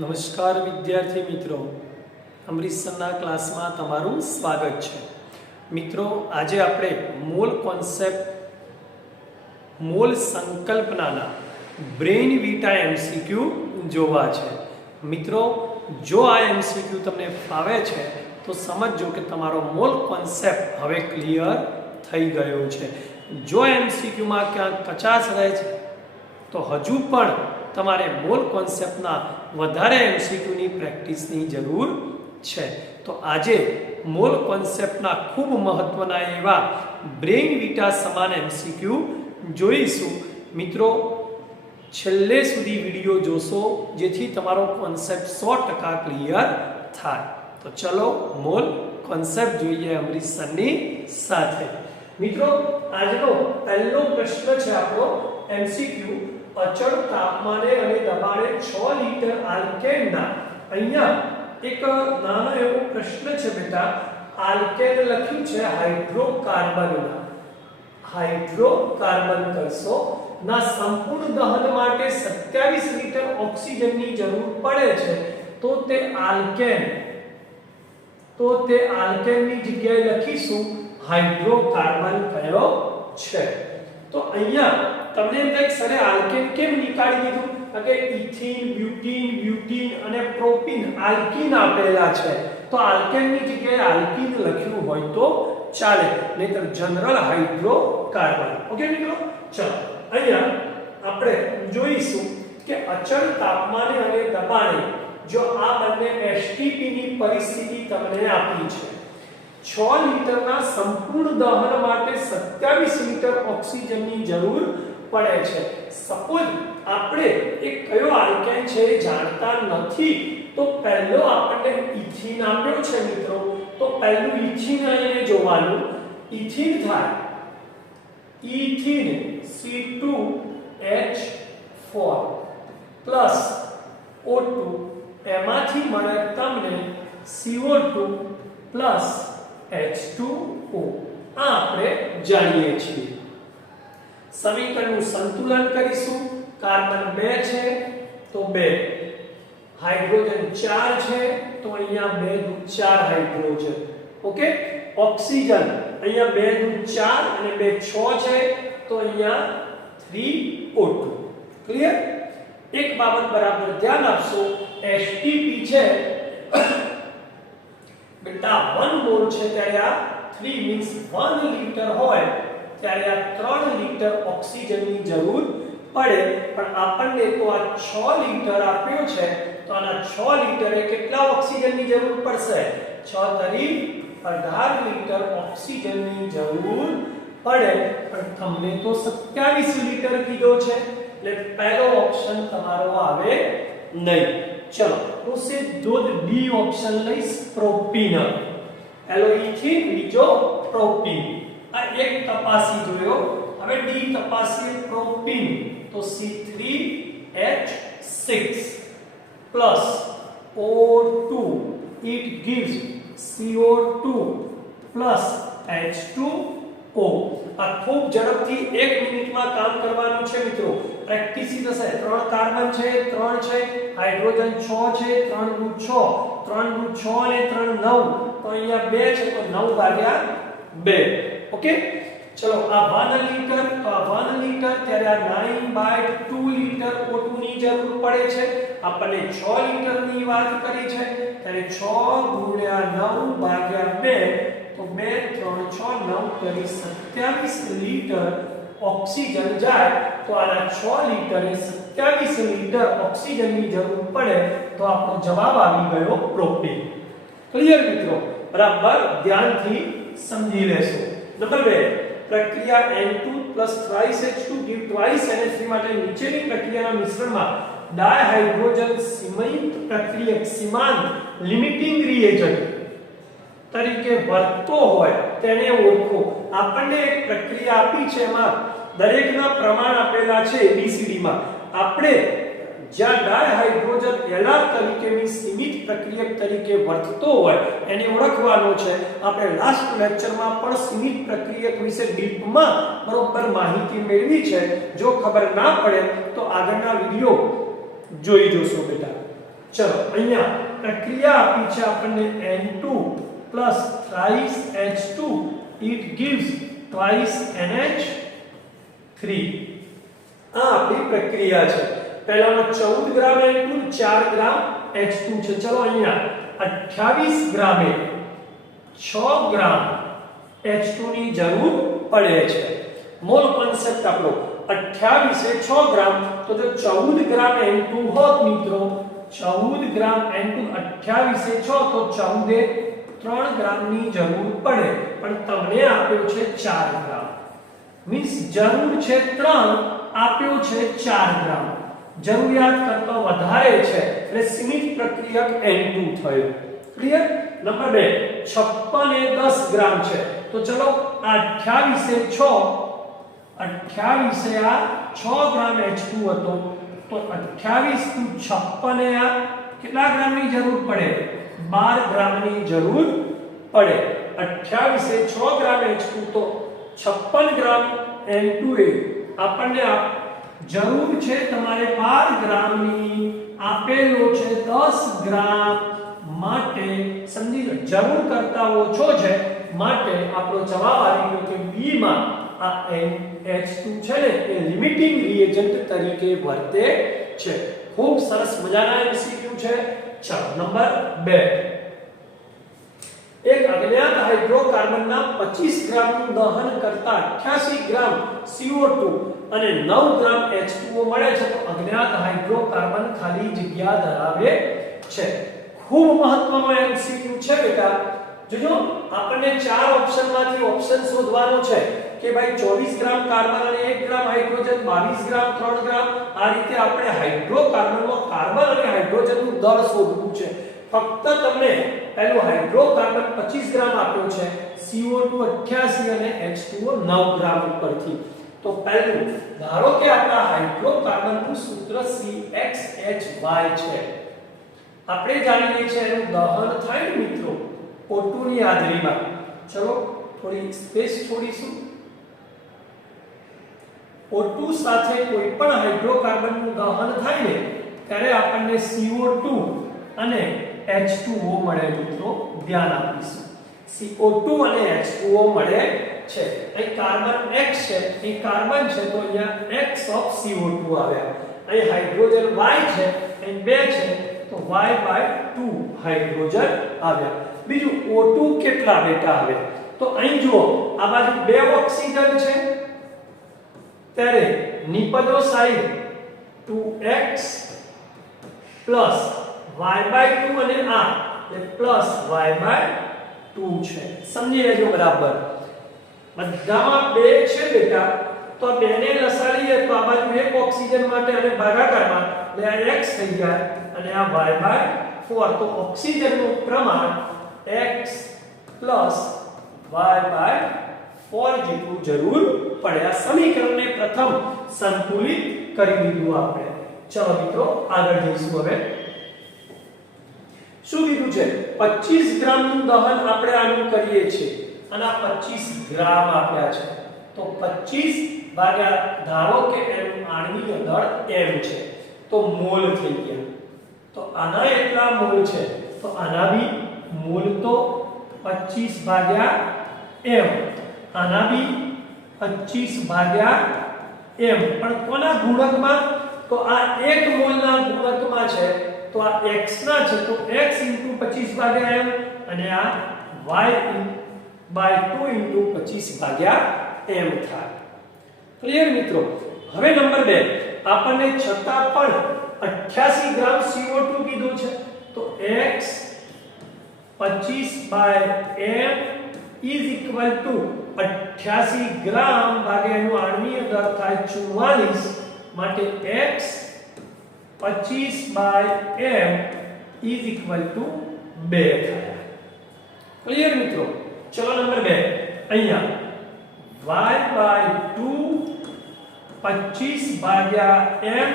નમસ્કાર વિદ્યાર્થી મિત્રો. અમૃતસરના ક્લાસમાં તમારું સ્વાગત છે. મિત્રો, આજે આપણે મૂળ કોન્સેપ્ટ મૂળ સંકલ્પનાના બ્રેઇન વિટા એમસીક્યુ જોવા છે. મિત્રો, જો આ એમસીક્યુ તમને ફાવે છે, તો સમજજો કે તમારો મૂળ કોન્સેપ્ટ હવે ક્લિયર થઈ ગયો છે. જો એમસીક્યુમાં ક્યાંક કચાશ રહે છે, તો હજુ પણ તમારે મૂળ કોન્સેપ્ટના વધારે એમસીક્યુની પ્રેક્ટિસની જરૂર છે. તો આજે મૂળ કોન્સેપ્ટના ખૂબ મહત્વના એવા બ્રેઇન વિટા સમાન એમસીક્યુ જોઈશું. મિત્રો, છેલ્લે સુધી વીડિયો જોશો, જેથી તમારો કોન્સેપ્ટ સો ટકા ક્લિયર થાય. તો ચલો, મૂળ કોન્સેપ્ટ જોઈએ અમૃતસરની સાથે. મિત્રો, આજનો પહેલો પ્રશ્ન છે આપણો એમસીક્યુ અચળ તાપમાને અને દબાણે 6 લિટર આલ્કેનના. અહીંયા એક નાનો એવો પ્રશ્ન છે બેટા. આલ્કેન લખ્યું છે હાઇડ્રોકાર્બનના. હાઇડ્રોકાર્બન કરશો ના સંપૂર્ણ દહન માટે 27 લિટર ઓક્સિજનની જરૂર પડે છે. તો તે આલ્કેન, તો તે આલ્કેનની જગ્યાએ લખીશું હાઇડ્રોકાર્બન કયો છે. તો અહીંયા તમને એમ થાય સરે આલ્કેન કેમ નીકાળી દીધું? કે ઇથિન, બ્યુટીન બ્યુટીન અને પ્રોપીન આલ્કીન આપેલા છે. તો આલ્કેનની જગ્યાએ આલ્કીન લખ્યું હોય તો ચાલે, નહીતર જનરલ હાઇડ્રોકાર્બન. ઓકે મિત્રો? ચલો, અહીંયા આપણે જોઈશું કે અચળ તાપમાને અને દબાણે જો આ બંને એસટીપી ની પરિસ્થિતિ તમને આપી છે. 6 લીટરના સંપૂર્ણ દહન માટે 27 લીટર ઓક્સિજનની જરૂર પડે છે. સપોઝ આપણે એક કયો આલ્કેન છે એ જાણતા નથી, તો પહેલો આપણને ઇથિન આપ્યો છે મિત્રો. તો પહેલું ઇથિન આવીને જોવાનું. ઇથિન થાય. ઇથિન C2H4 પ્લસ O2 એમાંથી મળે તમને CO2 પ્લસ H2O આ આપણે જાણીએ છીએ. સમીકરણનું સંતુલન કરીશું. કાર્બન 2 છે, તો 2 હાઇડ્રોજન 4 છે, તો અહીંયા 2 દુ 4 હાઇડ્રોજન. ઓકે? ઓક્સિજન. અહીંયા 2 દુ 4 અને 2 6 છે, તો અહીંયા 3O2 ક્લિયર? એક બાબત બરાબર ધ્યાન આપશો. STP છે બેટા 1 મોલ છે ત્યારે આ 3 મીન્સ 1 લિટર હોય, ત્યારે આ 3 લિટર ઓક્સિજનની જરૂર પડે. પણ આપણને તો આ 6 લિટર આપ્યો છે, તો આના 6 લિટરે કેટલા ઓક્સિજનની જરૂર પડશે? 6 તરી 18 લિટર ઓક્સિજનની જરૂર પડે. પણ તમને તો 27 લિટર કીધો છે, એટલે પહેલો ઓપ્શન તમારો આવે નહીં. ચલો તો સીધો જ ડી ઓપ્શન લઈશ પ્રોપીન હેલો ઇથિન બીજો પ્રોપીન આ એક તપાસી જોયો હવે ડી તપાસીએ પ્રોપીન તો C3H6 plus O2 it gives CO2 plus H2O આ ખૂબ ઝડપથી એક મિનિટમાં કામ કરવાનું છે મિત્રો. પ્રેક્ટિસ થશે. ત્રણ કાર્બન છે, ત્રણ છે, હાઇડ્રોજન 6 છે 3 દુ 6 3 દુ 6 અને 3 9 તો અહીંયા 2 છે, તો 9 ભાગ્યા 2 ઓકે? ચલો, આ 1 લીટર આ 1 લીટર ત્યારે આ 9 બાય 2 લીટર O2 ની જરૂર પડે છે. આપણને 6 લીટરની વાત કરી છે. ત્યારે 6 ગુણ્યા 9 ભાગ્યા 2 તો 2 3 6 9 કરી 27 લીટર ઓક્સિજન જાય તો આના 6 લીટરે 27 લીટર ઓક્સિજનની જરૂર પડે તો આપણો જવાબ આવી ગયો પ્રોપીન ક્લિયર મિત્રો બરાબર ધ્યાનથી સમજી લેશો નંબર 2 પ્રક્રિયા N2 thrice H2 give twice NH3 માટે નીચેની પ્રક્રિયાના મિશ્રણમાં ડાયહાઇડ્રોજન સીમાંત પ્રક્રિયક સીમાંત લિમિટિંગ રિએજન્ટ તરીકે વર્તતો હોય તેને ઓળખો. આપણને એક પ્રક્રિયા આપી છે એમાં દરેકના પ્રમાણ આપેલા છે ABCD માં આપણે જ્યાં ડાયહાઇડ્રોજન એલઆર તરીકેની સીમિત પ્રક્રિયક તરીકે વર્તતો હોય એને ઓળખવાનો છે. આપણે લાસ્ટ લેક્ચરમાં પણ સીમિત પ્રક્રિયક વિશે ડીપમાં બરોબર માહિતી મેળવી છે. જો ખબર ના પડે તો આગળના વિડિયો જોઈ જોશો બેટા. ચલો, અહીંયા પ્રક્રિયા આપી છે આપણને N2 plus thrice H2 it gives twice NH3 આ આપણી પ્રક્રિયા છે. પહેલામાં 14 ગ્રામ N2 4 ગ્રામ H2 છે. ચલો અહીંયા 28 ગ્રામે 6 ગ્રામ H2 ની જરૂર પડે છે. મોલ કોન્સેપ્ટ આપણો. 28 એ 6 ગ્રામ. તો જો 14 ગ્રામ N2 હોત મિત્રો. 14 ગ્રામ N2 28 એ 6 તો 14 એ 3 ગ્રામની જરૂર પડે. પણ તમને આપ્યો છે ચાર ગ્રામ. મીન્સ જરૂર છે ત્રણ, આપ્યો છે ચાર ગ્રામ. જરૂરિયાત કરતા વધારે છે એટલે સીમિત પ્રક્રિયક N2 થયો. ક્લિયર નંબર 2 56 એ દસ ગ્રામ છે. તો ચલો આ 28 એ 6 28 એ આ છ ગ્રામ H2 હતો. તો 28 ટુ 56 એ આ કેટલા ગ્રામની જરૂર પડે? 12 ગ્રામની જરૂર પડે. અઠ્યાવીસે છ ગ્રામ એચ ટુ તો 56 ગ્રામ એન ટુ એ. આપણને જરૂર છે તમારે 12 ગ્રામની આપેલો છે દસ ગ્રામ માટે. સમજી લો, જરૂર કરતા ઓછો છે માટે આપણો જવાબ આવી ગયો કે બી માં આ NH2 છે ને, એ લિમિટિંગ રિએજન્ટ તરીકે વર્તે છે. ખૂબ સરસ મજાના MCQ છે. ચાલો, નંબર 2 એક અજ્ઞાત હાઇડ્રોકાર્બનના 25 ગ્રામનું દહન કરતા 88 ગ્રામ CO2 અને 9 ગ્રામ H2O મળે છે. તો અજ્ઞાત હાઇડ્રોકાર્બન ખાલી જગ્યા ધરાવે છે. ખૂબ મહત્વનો MCQ છે બેટા. જોજો, આપણને ચાર ઓપ્શનમાંથી ઓપ્શન શોધવાનો છે. કે ભાઈ 24 ગ્રામ કાર્બન અને 1 ગ્રામ હાઇડ્રોજન 22 ગ્રામ 3 ગ્રામ, આ રીતે આપણે હાઇડ્રોકાર્બનમાં કાર્બન અને હાઇડ્રોજનનું દર શોધવું છે. ફક્ત તમને પહેલું હાઇડ્રોકાર્બન 25 ગ્રામ આપ્યો છે CO2 88 અને H2O 9 ગ્રામ ઉપરથી. તો પહેલું, ધારો કે આપણા હાઇડ્રોકાર્બનનું સૂત્ર CXHY છે. આપણે જાણીએ છીએ એનું દહન થાય મિત્રો? O2 ની હાજરીમાં. ચલો, થોડી સ્પેસ છોડીશું. O2 સાથે કોઈ પણ હાઇડ્રોકાર્બનનું દહન થાય ને, ત્યારે આપણને CO2 અને H2O મળે મિત્રો. ધ્યાન આપીશું. CO2 અને H2O મળે છે. અહીં કાર્બન X છે. અહીં કાર્બન છે, તો અહીંયા X ઓફ CO2 આવ્યા અહીં હાઇડ્રોજન Y છે, અહીં બે છે, તો Y બાય 2 હાઇડ્રોજન આવ્યા બીજું O2 કેટલા બેટા આવે? તો અહીં જુઓ, આ બાજુ બે ઓક્સિજન છે ત્યારે નિપજો સાઈન 2x પ્લસ y બાય 2 અને આ એટલે પ્લસ y બાય 2 છે. સમજી લેજો બરાબર. બધામાં બે છે બેટા, તો આ બેને લસાડીએ તો આ બાજુ એક ઓક્સિજન માટે અને ભાગાકારમાં, એટલે આ x થઈ જાય અને આ y બાય 4 તો ઓક્સિજનનું પ્રમાણ x પ્લસ y બાય 4 જેટલું જરૂર પડે. આ સમીકરણને પ્રથમ સંતુલિત કરી દીધું આપણે. ચલો મિત્રો, આગળ જઈશું હવે. શું કીધું છે? 25 ગ્રામનું દહન આપણે આનું કરીએ છીએ. અને આ 25 ગ્રામ આપ્યા છે. તો 25 ભાગ્યા ધારો કે એમ આણ્વીય દળ m છે. તો મોલ થઈ ગયા. તો આના એટલા મોલ છે. તો આના બી મોલ તો 25 ભાગ્યા m આના બી 25 ભાગ્યા m પણ કોના ગુણકમાં? તો આ એક મોલના ગુણકમાં છે, તો આ x ના છે, તો x 25 ભાગ્યા m અને આ y બાય 2 25 ભાગ્યા m થાય. ક્લિયર મિત્રો? હવે નંબર 2 આપણને છતાં પણ 88 ગ્રામ CO2 કીધું છે. તો x 25 by m is equal to 88 gram ભાગ્યા એનું આણ્વીય દર થાય 44 માટે x 25 by m is equal to 2 થાય. ક્લિયર મિત્રો? ચલો નંબર 2 અહીંયા y બાય 2 25 ભાગ્યા m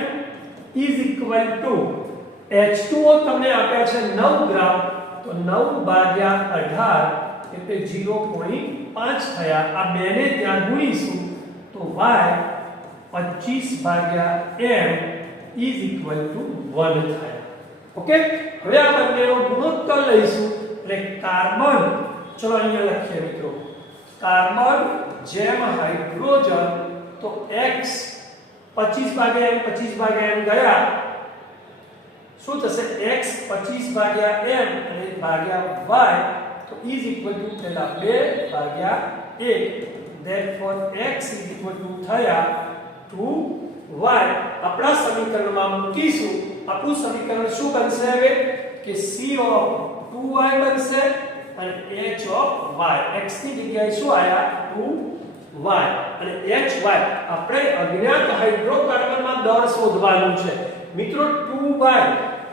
is equal two H2O તમને આપ્યા છે 9 ગ્રામ. તો 9 ભાગ્યા 18 એટલે 0.5 થયા, આ બેને ત્યાં ગુણીશું. તો વાય પચીસ ભાગ્યા m is equal to one થાય. ઓકે? હવે આ બંનેનો ગુણોત્તર લઈશું. એટલે કાર્બન, ચલો અહીંયા લખીએ મિત્રો. કાર્બન જેમ હાઇડ્રોજન, તો x 25 ભાગ્યા m 25 ભાગ્યા m ગયા. શું થશે? x 25 ભાગ્યા m અને ભાગ્યા y તો is equal to પેલા 2 ભાગ્યા 1 therefore, x is equal to થયા 2y આપણા સમીકરણમાં મૂકીશું. આપણું સમીકરણ શું બનશે હવે? કે c of 2y બનશે અને h of y. X ની જગ્યાએ શું આયા? 2y અને hy આપણે અજ્ઞાત હાઇડ્રોકાર્બનમાં દર શોધવાનું છે. મિત્રો 2y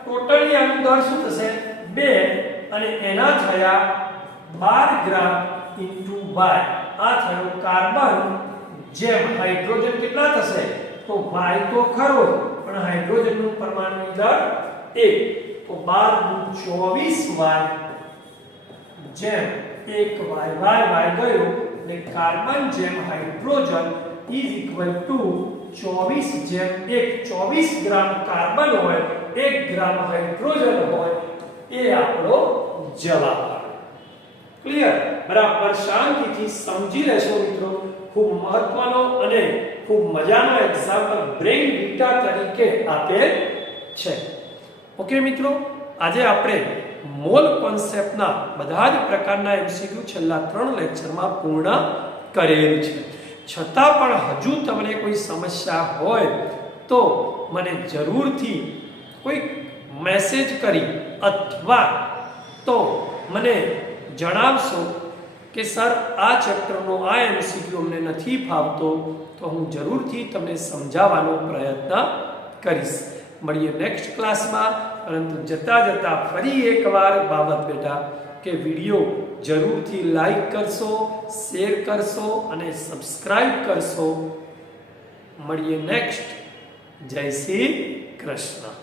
ટોટલી આનું દર શું થશે? 2 અને એના થયા 12 ગ્રામ ઇન્ટુ બાર આ થયો કાર્બન. જેમ હાઇડ્રોજન કેટલા થશે? તો y તો ખરો, પણ હાઇડ્રોજનનું પરમાણુ દર 1 તો 12 ચોવીસ 24y જેમ એક વાય y y ગયો એટલે કાર્બન જેમ હાઇડ્રોજન ઇઝ ઇક્વલ ટુ 24 જેમ 1 24 ગ્રામ કાર્બન હોય 1 ગ્રામ હાઇડ્રોજન હોય, એ આપણો જવાબ. ક્લિયર બરાબર. શાંતિથી સમજી લેશો મિત્રો. ખૂબ મહત્વનો અને ખૂબ મજાનો એક્ઝામ્પલ બ્રેઇન બીટા તરીકે આપેલ છે. ઓકે મિત્રો, આજે આપણે મોલ કોન્સેપ્ટના બધા જ પ્રકારના એમસીક્યુ છેલ્લા ત્રણ લેક્ચરમાં પૂર્ણ કરેલ છે. છતાં પણ હજુ તમને કોઈ સમસ્યા હોય તો મને જરૂરથી કોઈ મેસેજ કરી અથવા તો મને જણાવશો કે સર, આ ચેપ્ટરનો આ એમસીક્યુ અમને નથી ફાવતો, તો હું જરૂરથી તમને સમજાવવાનો પ્રયત્ન કરીશ. મળીએ નેક્સ્ટ ક્લાસમાં પરંતુ જતા જતા ફરી એકવાર બાબત બેટા, કે વીડિયો જરૂરથી લાઈક કરશો શેર કરશો અને સબસ્ક્રાઈબ કરશો. મળીએ નેક્સ્ટ જય શ્રી કૃષ્ણ.